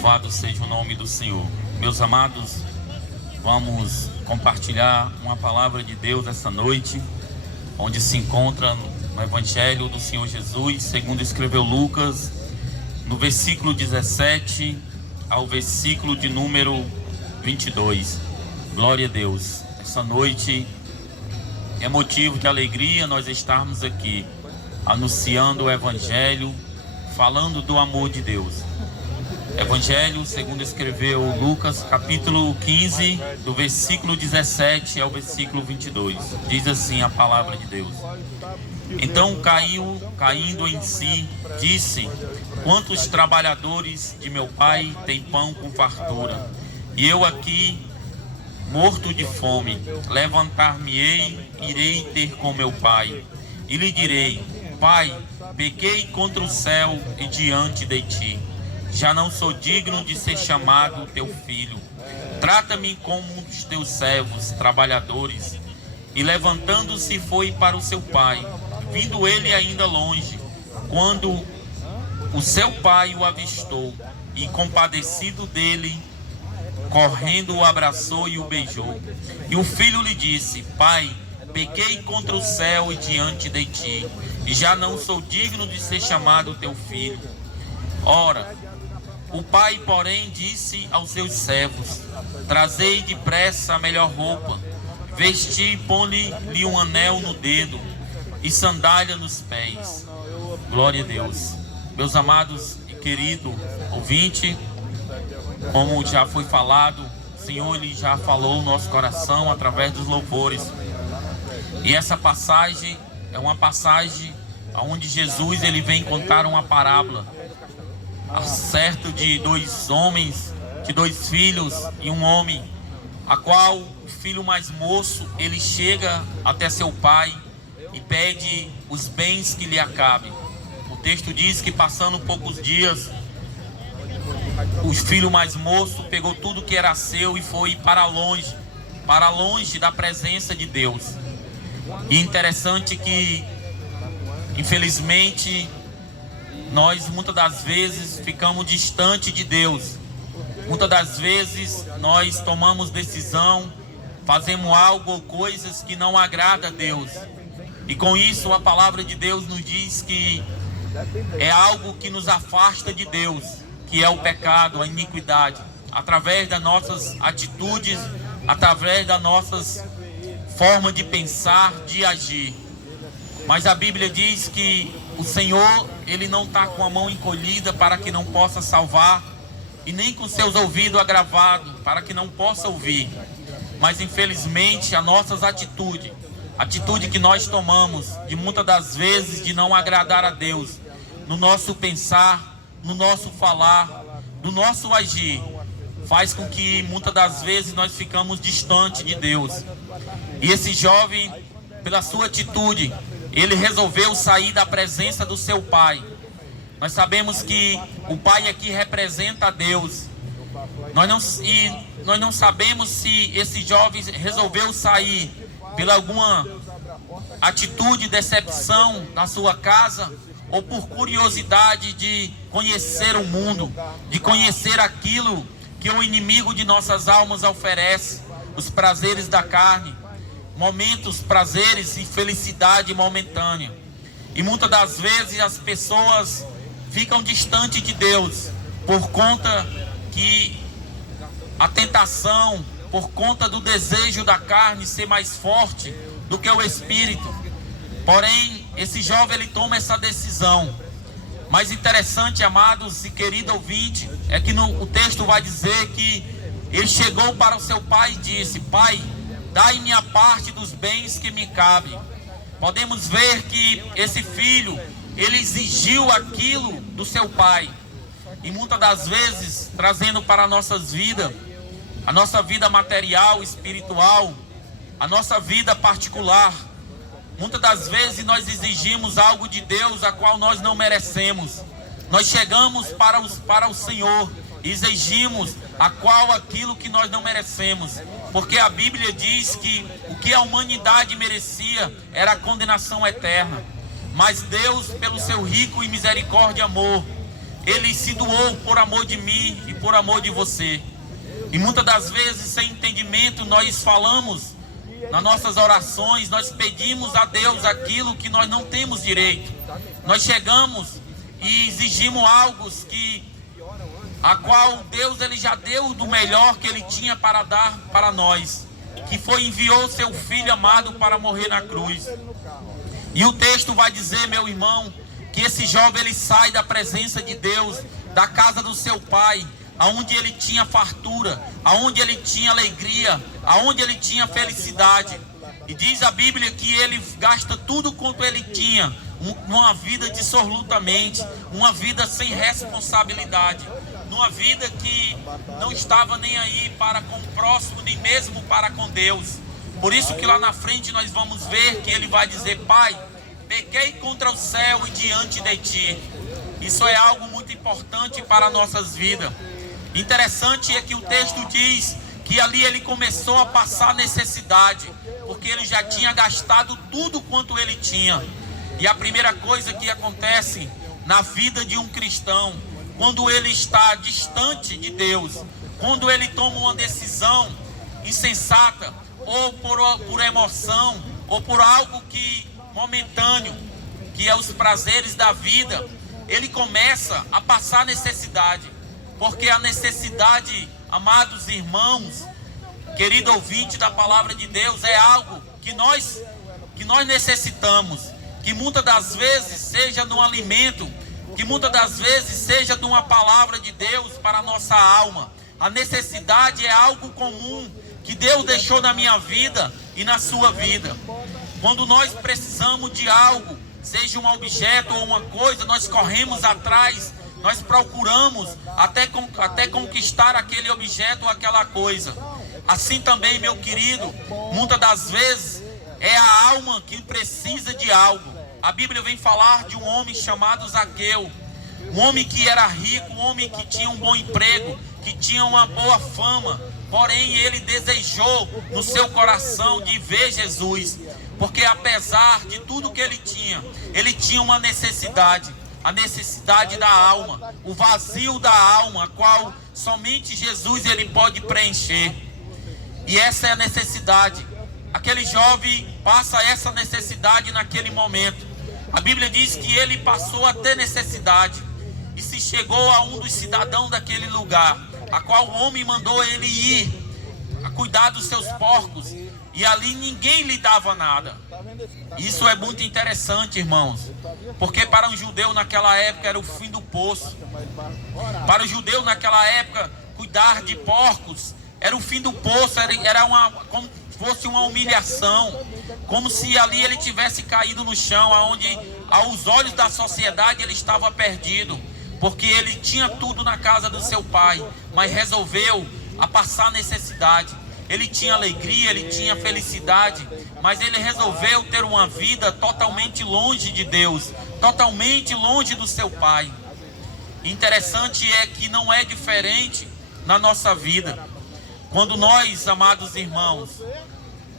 Louvado seja o nome do Senhor. Meus amados, vamos compartilhar uma palavra de Deus essa noite, onde se encontra no Evangelho do Senhor Jesus, segundo escreveu Lucas, no versículo 17 ao versículo de número 22. Glória a Deus. Essa noite é motivo de alegria nós estarmos aqui, anunciando o Evangelho, falando do amor de Deus. Evangelho segundo escreveu Lucas, capítulo 15, do versículo 17 ao versículo 22. Diz assim a palavra de Deus: Então caindo em si, disse: Quantos trabalhadores de meu pai têm pão com fartura, e eu aqui morto de fome. Levantar-me-ei, irei ter com meu pai, e lhe direi: Pai, pequei contra o céu e diante de ti. Já não sou digno de ser chamado teu filho. Trata-me como um dos teus servos, trabalhadores. E levantando-se foi para o seu pai. Vindo ele ainda longe, quando o seu pai o avistou, e compadecido dele, correndo o abraçou e o beijou. E o filho lhe disse: Pai, pequei contra o céu e diante de ti, e já não sou digno de ser chamado teu filho. Ora, o pai, porém, disse aos seus servos: Trazei depressa a melhor roupa, vesti e põe-lhe um anel no dedo e sandália nos pés. Glória a Deus. Meus amados e querido ouvinte, como já foi falado, o Senhor ele já falou no nosso coração através dos louvores. E essa passagem é uma passagem onde Jesus ele vem contar uma parábola acerca de dois homens, de dois filhos e um homem, a qual o filho mais moço ele chega até seu pai e pede os bens que lhe acabem. O texto diz que passando poucos dias, o filho mais moço pegou tudo que era seu e foi para longe da presença de Deus. E interessante que, infelizmente, nós muitas das vezes ficamos distante de Deus. Muitas das vezes nós tomamos decisão, fazemos algo ou coisas que não agrada a Deus. E com isso a palavra de Deus nos diz que é algo que nos afasta de Deus, que é o pecado, a iniquidade, através das nossas atitudes, através das nossas formas de pensar, de agir. Mas a Bíblia diz que o Senhor, ele não está com a mão encolhida para que não possa salvar, e nem com seus ouvidos agravados para que não possa ouvir. Mas infelizmente as nossas atitude que nós tomamos, de muitas das vezes de não agradar a Deus, no nosso pensar, no nosso falar, do nosso agir, faz com que muitas das vezes nós ficamos distantes de Deus. E esse jovem, pela sua atitude, ele resolveu sair da presença do seu pai. Nós sabemos que o pai aqui representa a Deus. Nós não sabemos se esse jovem resolveu sair pela alguma atitude de decepção na sua casa, ou por curiosidade de conhecer o mundo, de conhecer aquilo que o inimigo de nossas almas oferece, os prazeres da carne, momentos, prazeres e felicidade momentânea. E muitas das vezes as pessoas ficam distantes de Deus por conta que a tentação, por conta do desejo da carne ser mais forte do que o espírito. Porém, esse jovem ele toma essa decisão. Mas interessante, amados e querido ouvinte, é que o texto vai dizer que ele chegou para o seu pai e disse: Pai, dai-me a parte dos bens que me cabem. Podemos ver que esse filho, ele exigiu aquilo do seu pai. E muitas das vezes, trazendo para nossas vidas, a nossa vida material, espiritual, a nossa vida particular, muitas das vezes nós exigimos algo de Deus a qual nós não merecemos. Nós chegamos para o Senhor e exigimos aquilo que nós não merecemos. Porque a Bíblia diz que o que a humanidade merecia era a condenação eterna. Mas Deus, pelo seu rico e misericórdia amor, ele se doou por amor de mim e por amor de você. E muitas das vezes, sem entendimento, nós falamos nas nossas orações, nós pedimos a Deus aquilo que nós não temos direito. Nós chegamos e exigimos algo a qual Deus ele já deu do melhor que ele tinha para dar para nós, que foi enviou seu filho amado para morrer na cruz. E o texto vai dizer, meu irmão, que esse jovem ele sai da presença de Deus, da casa do seu pai, aonde ele tinha fartura, aonde ele tinha alegria, aonde ele tinha felicidade. E diz a Bíblia que ele gasta tudo quanto ele tinha, uma vida dissolutamente, uma vida sem responsabilidade, numa vida que não estava nem aí para com o próximo, nem mesmo para com Deus. Por isso que lá na frente nós vamos ver que ele vai dizer: Pai, pequei contra o céu e diante de ti. Isso é algo muito importante para nossas vidas. Interessante é que o texto diz que ali ele começou a passar necessidade, porque ele já tinha gastado tudo quanto ele tinha. E a primeira coisa que acontece na vida de um cristão, quando ele está distante de Deus, quando ele toma uma decisão insensata, ou por emoção, ou por algo que momentâneo, que é os prazeres da vida, ele começa a passar necessidade. Porque a necessidade, amados irmãos, querido ouvinte da palavra de Deus, é algo que nós necessitamos, que muitas das vezes seja no alimento, que muitas das vezes seja de uma palavra de Deus para a nossa alma. A necessidade é algo comum que Deus deixou na minha vida e na sua vida. Quando nós precisamos de algo, seja um objeto ou uma coisa, nós corremos atrás, nós procuramos até conquistar aquele objeto ou aquela coisa. Assim também, meu querido, muitas das vezes é a alma que precisa de algo. A Bíblia vem falar de um homem chamado Zaqueu, um homem que era rico, um homem que tinha um bom emprego, que tinha uma boa fama, porém ele desejou no seu coração de ver Jesus, porque apesar de tudo que ele tinha uma necessidade, a necessidade da alma, o vazio da alma, a qual somente Jesus ele pode preencher. E essa é a necessidade. Aquele jovem passa essa necessidade naquele momento. A Bíblia diz que ele passou a ter necessidade e se chegou a um dos cidadãos daquele lugar, a qual o homem mandou ele ir a cuidar dos seus porcos, e ali ninguém lhe dava nada. Isso é muito interessante, irmãos, porque para um judeu naquela época era o fim do poço. Para o judeu naquela época, cuidar de porcos era o fim do poço, era como se fosse uma humilhação, como se ali ele tivesse caído no chão, aonde aos olhos da sociedade ele estava perdido, porque ele tinha tudo na casa do seu pai, mas resolveu a passar necessidade. Ele tinha alegria, ele tinha felicidade, mas ele resolveu ter uma vida totalmente longe de Deus, totalmente longe do seu pai. Interessante é que não é diferente na nossa vida. Quando nós, amados irmãos,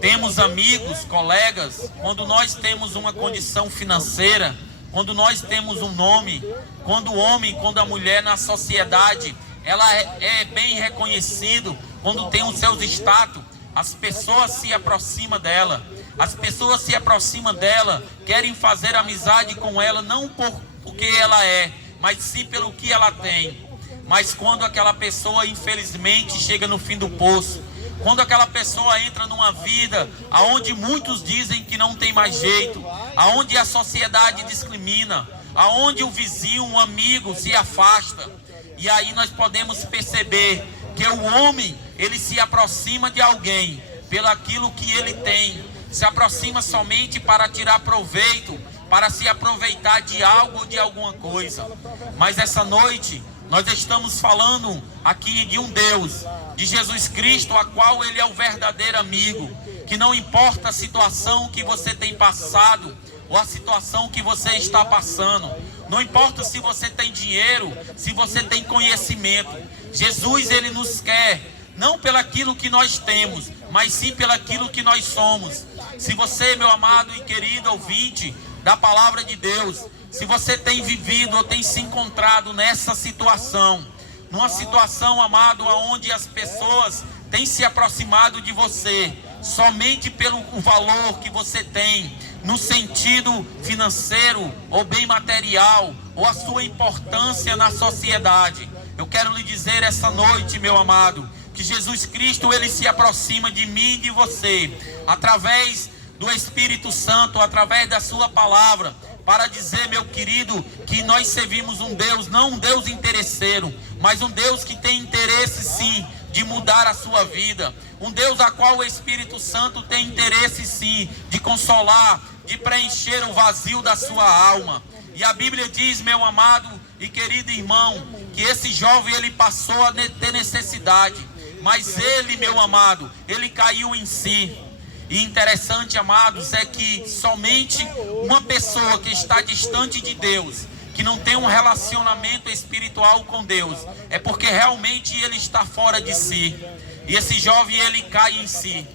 temos amigos, colegas, quando nós temos uma condição financeira, quando nós temos um nome, quando o homem, quando a mulher na sociedade, ela é bem reconhecido, quando tem os seus status, as pessoas se aproximam dela. As pessoas se aproximam dela, querem fazer amizade com ela, não porque ela é, mas sim pelo que ela tem. Mas quando aquela pessoa, infelizmente, chega no fim do poço, quando aquela pessoa entra numa vida aonde muitos dizem que não tem mais jeito, aonde a sociedade discrimina, aonde o vizinho, um amigo se afasta, e aí nós podemos perceber que o homem, ele se aproxima de alguém pelo aquilo que ele tem, se aproxima somente para tirar proveito, para se aproveitar de algo ou de alguma coisa. Mas essa noite nós estamos falando aqui de um Deus, de Jesus Cristo, a qual ele é o verdadeiro amigo, que não importa a situação que você tem passado ou a situação que você está passando, não importa se você tem dinheiro, se você tem conhecimento, Jesus ele nos quer, não pelaquilo que nós temos, mas sim pelaquilo que nós somos. Se você, meu amado e querido ouvinte da palavra de Deus, Se você tem vivido ou tem se encontrado nessa situação, numa situação, amado, onde as pessoas têm se aproximado de você somente pelo o valor que você tem, no sentido financeiro ou bem material, ou a sua importância na sociedade, eu quero lhe dizer essa noite, meu amado, que Jesus Cristo, ele se aproxima de mim e de você, através do Espírito Santo, através da sua palavra, para dizer, meu querido, que nós servimos um Deus, não um Deus interesseiro, mas um Deus que tem interesse sim de mudar a sua vida, um Deus a qual o Espírito Santo tem interesse sim de consolar, de preencher o vazio da sua alma. E a Bíblia diz, meu amado e querido irmão, que esse jovem ele passou a ter necessidade, mas ele, meu amado, ele caiu em si. E interessante, amados, é que somente uma pessoa que está distante de Deus, que não tem um relacionamento espiritual com Deus, é porque realmente ele está fora de si. E esse jovem, ele cai em si.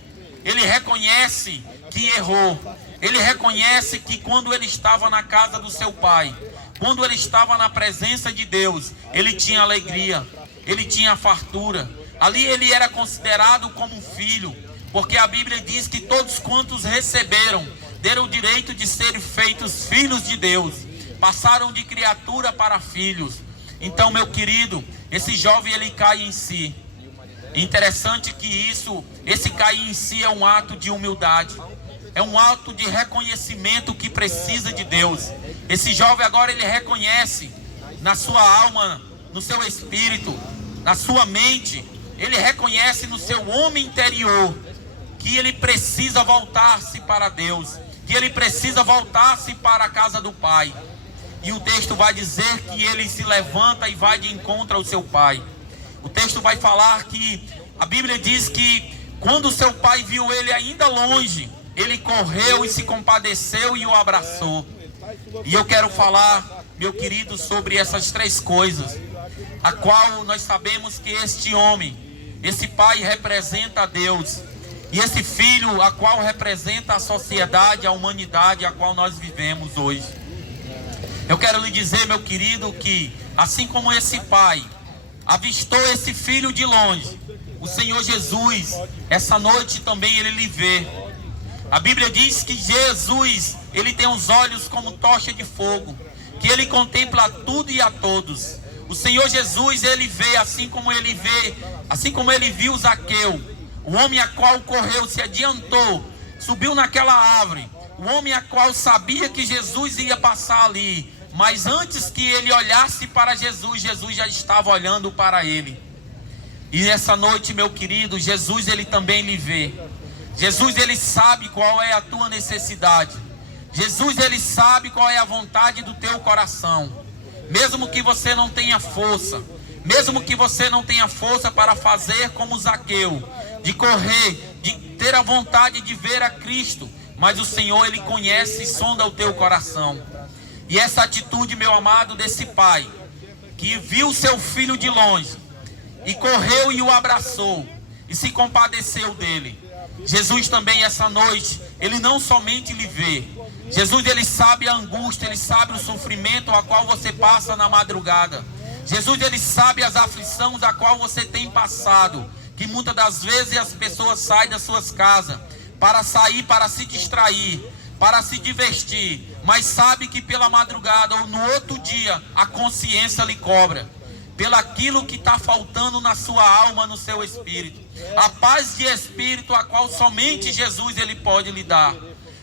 Ele reconhece que errou. Ele reconhece que quando ele estava na casa do seu pai, quando ele estava na presença de Deus, ele tinha alegria, ele tinha fartura. Ali ele era considerado como um filho, porque a Bíblia diz que todos quantos receberam, deram o direito de serem feitos filhos de Deus, passaram de criatura para filhos. Então, meu querido, esse jovem ele cai em si. Interessante que esse cair em si é um ato de humildade, é um ato de reconhecimento que precisa de Deus. Esse jovem agora ele reconhece na sua alma, no seu espírito, na sua mente, ele reconhece no seu homem interior que ele precisa voltar-se para Deus, que ele precisa voltar-se para a casa do Pai. E o texto vai dizer que ele se levanta e vai de encontro ao seu pai. O texto vai falar que a Bíblia diz que quando o seu pai viu ele ainda longe, ele correu e se compadeceu e o abraçou. E eu quero falar, meu querido, sobre essas três coisas, a qual nós sabemos que este homem, esse pai representa a Deus, e esse filho, a qual representa a sociedade, a humanidade, a qual nós vivemos hoje. Eu quero lhe dizer, meu querido, que assim como esse pai avistou esse filho de longe, o Senhor Jesus, essa noite também ele lhe vê. A Bíblia diz que Jesus, ele tem os olhos como tocha de fogo, que ele contempla tudo e a todos. O Senhor Jesus, ele vê assim como ele viu Zaqueu, o homem a qual correu, se adiantou, subiu naquela árvore, o homem a qual sabia que Jesus ia passar ali, mas antes que ele olhasse para Jesus, Jesus já estava olhando para ele. E nessa noite, meu querido, Jesus ele também lhe vê. Jesus ele sabe qual é a tua necessidade. Jesus ele sabe qual é a vontade do teu coração. Mesmo que você não tenha força, mesmo que você não tenha força para fazer como Zaqueu, de correr, de ter a vontade de ver a Cristo, mas o Senhor ele conhece e sonda o teu coração. E essa atitude, meu amado, desse pai, que viu seu filho de longe, e correu e o abraçou, e se compadeceu dele. Jesus também essa noite, ele não somente lhe vê. Jesus ele sabe a angústia, ele sabe o sofrimento a qual você passa na madrugada. Jesus ele sabe as aflições a qual você tem passado, que muitas das vezes as pessoas saem das suas casas, para sair, para se distrair, para se divertir, mas sabe que pela madrugada ou no outro dia a consciência lhe cobra, pelaquilo que está faltando na sua alma, no seu espírito, a paz de espírito a qual somente Jesus ele pode lhe dar.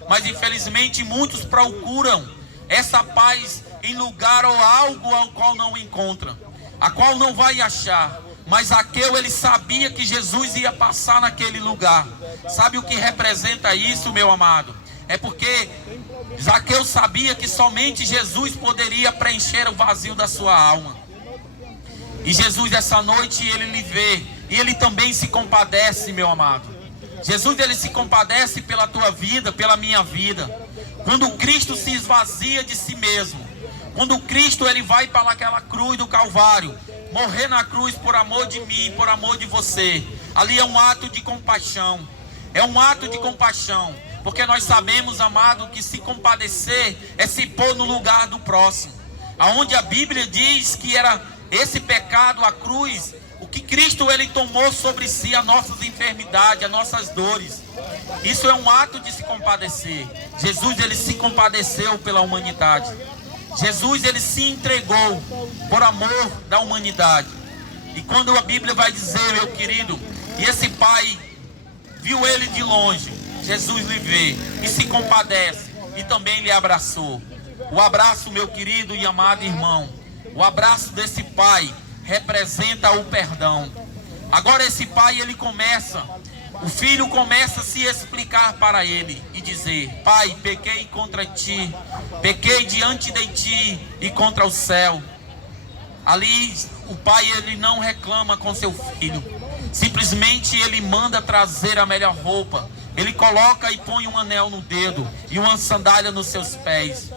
Mas infelizmente muitos procuram essa paz em lugar ou algo ao qual não encontra, a qual não vai achar. Mas Zaqueu ele sabia que Jesus ia passar naquele lugar. Sabe o que representa isso, meu amado? É porque Zaqueu sabia que somente Jesus poderia preencher o vazio da sua alma. E Jesus essa noite ele lhe vê, e ele também se compadece, meu amado. Jesus ele se compadece pela tua vida, pela minha vida. Quando Cristo se esvazia de si mesmo, quando Cristo ele vai para aquela cruz do Calvário, morrer na cruz por amor de mim, por amor de você, ali é um ato de compaixão. É um ato de compaixão. Porque nós sabemos, amado, que se compadecer é se pôr no lugar do próximo. Aonde a Bíblia diz que era esse pecado, a cruz, o que Cristo ele tomou sobre si, as nossas enfermidades, as nossas dores. Isso é um ato de se compadecer. Jesus ele se compadeceu pela humanidade. Jesus ele se entregou por amor da humanidade. E quando a Bíblia vai dizer, meu querido, e esse pai viu ele de longe, Jesus lhe vê e se compadece e também lhe abraçou. O abraço, meu querido e amado irmão, o abraço desse pai representa o perdão. Agora esse pai ele começa, o filho começa a se explicar para ele e dizer: pai, pequei contra ti, pequei diante de ti e contra o céu. Ali o pai ele não reclama com seu filho, simplesmente ele manda trazer a melhor roupa. Ele coloca e põe um anel no dedo e uma sandália nos seus pés.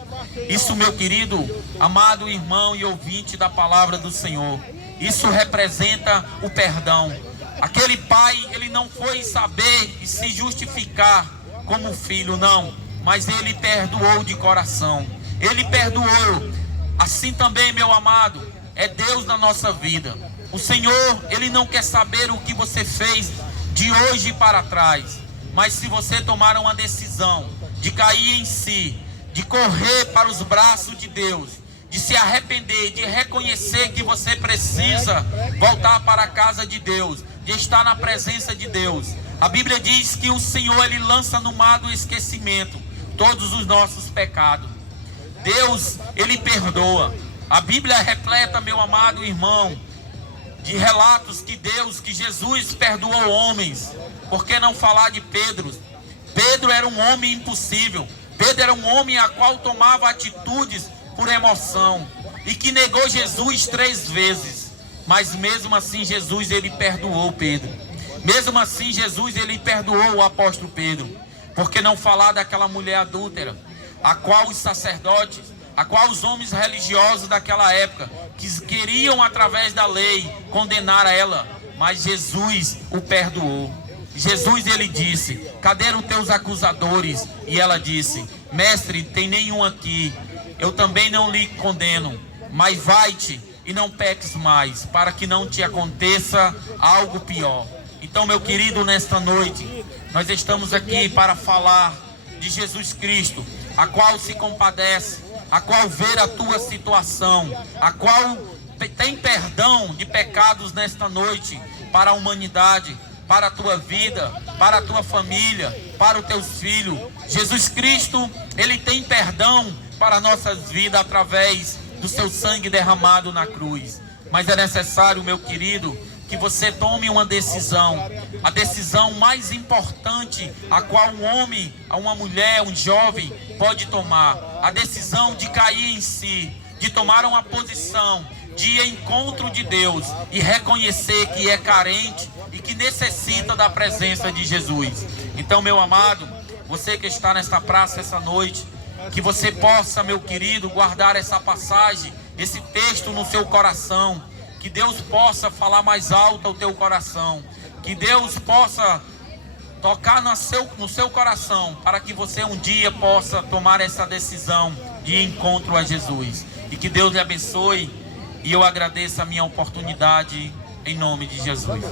Isso, meu querido, amado irmão e ouvinte da palavra do Senhor, isso representa o perdão. Aquele pai, ele não foi saber e se justificar como filho, não, mas ele perdoou de coração. Ele perdoou. Assim também, meu amado, é Deus na nossa vida. O Senhor, ele não quer saber o que você fez de hoje para trás, mas se você tomar uma decisão de cair em si, de correr para os braços de Deus, de se arrepender, de reconhecer que você precisa voltar para a casa de Deus, de estar na presença de Deus. A Bíblia diz que o Senhor ele lança no mar do esquecimento todos os nossos pecados. Deus ele perdoa. A Bíblia é repleta, meu amado irmão, de relatos que Deus, que Jesus perdoou homens. Por que não falar de Pedro? Pedro era um homem impossível. Pedro era um homem a qual tomava atitudes por emoção e que negou Jesus 3 vezes. Mas mesmo assim Jesus ele perdoou Pedro. Mesmo assim Jesus ele perdoou o apóstolo Pedro. Por que não falar daquela mulher adúltera, a qual os sacerdotes, a qual os homens religiosos daquela época que queriam através da lei condenar ela, mas Jesus o perdoou. Jesus ele disse: cadê os teus acusadores? E ela disse: mestre, tem nenhum aqui. Eu também não lhe condeno, mas vai-te e não peques mais, para que não te aconteça algo pior. Então, meu querido, nesta noite nós estamos aqui para falar de Jesus Cristo, a qual se compadece, a qual vê a tua situação, a qual tem perdão de pecados nesta noite para a humanidade, para a tua vida, para a tua família, para os teus filhos. Jesus Cristo, ele tem perdão para nossas vidas através do seu sangue derramado na cruz. Mas é necessário, meu querido, que você tome uma decisão, a decisão mais importante a qual um homem, uma mulher, um jovem pode tomar, a decisão de cair em si, de tomar uma posição de encontro de Deus e reconhecer que é carente e que necessita da presença de Jesus. Então, meu amado, você que está nesta praça essa noite, que você possa, meu querido, guardar essa passagem, esse texto no seu coração, que Deus possa falar mais alto ao teu coração, que Deus possa tocar no seu coração, para que você um dia possa tomar essa decisão de encontro a Jesus. E que Deus lhe abençoe, e eu agradeço a minha oportunidade em nome de Jesus.